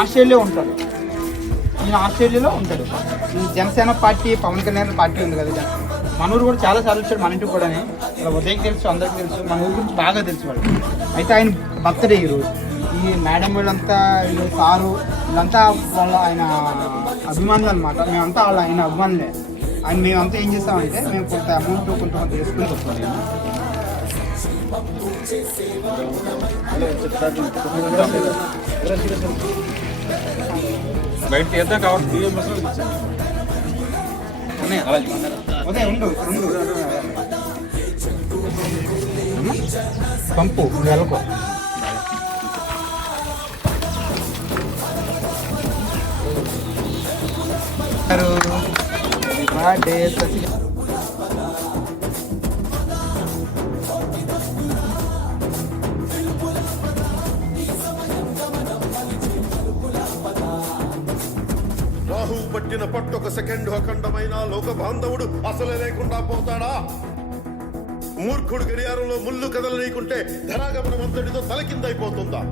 Australia ఉంటాడు, ఈయన ఆస్ట్రేలియాలో ఉంటాడు. ఈ జనసేన పార్టీ పవన్ కళ్యాణ్ పార్టీ ఉంది కదా, మన ఊరు కూడా చాలా సార్లు వచ్చాడు, మన ఇంటికి కూడా. ఇలా ఉదయకి తెలుసు, అందరికీ తెలుసు, మన ఊరి గురించి బాగా తెలుసు వాళ్ళు. అయితే ఆయన బర్త్డే ఈరోజు. ఈ మేడం వీళ్ళంతా, వీళ్ళు సారు వీళ్ళంతా వాళ్ళ ఆయన అభిమానులు అనమాట. మేమంతా వాళ్ళ ఆయన అభిమానులే. ఆయన మేమంతా ఏం చేస్తామంటే మేము కొంత అమౌంట్ కొంతమంది వేసుకుని వస్తాం. బయట తీద్దాం కావాలి. అదే ఉండు పంపు నెలకు బర్త్డే రాహువు పట్టిన పట్టొక సెకండ్ అఖండమైన లోక బాంధవుడు అసలే లేకుండా పోతాడా? మూర్ఖుడు గడియారంలో ముళ్ళు కదలనీకుంటే ధరాగమనం అంతటితో తలకిందైపోతుందా?